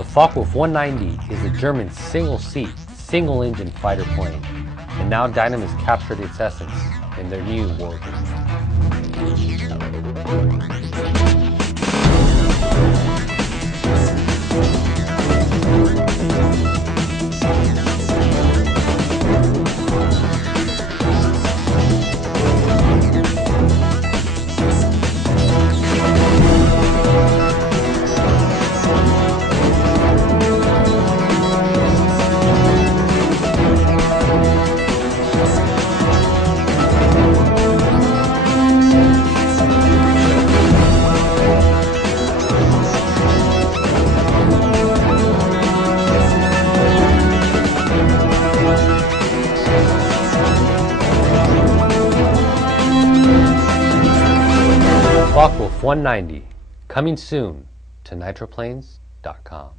The Focke-Wulf 190 is a German single-seat, single-engine fighter plane, and now Dynam has captured its essence in their new Warbird. Focke-Wulf 190, coming soon to nitroplanes.com.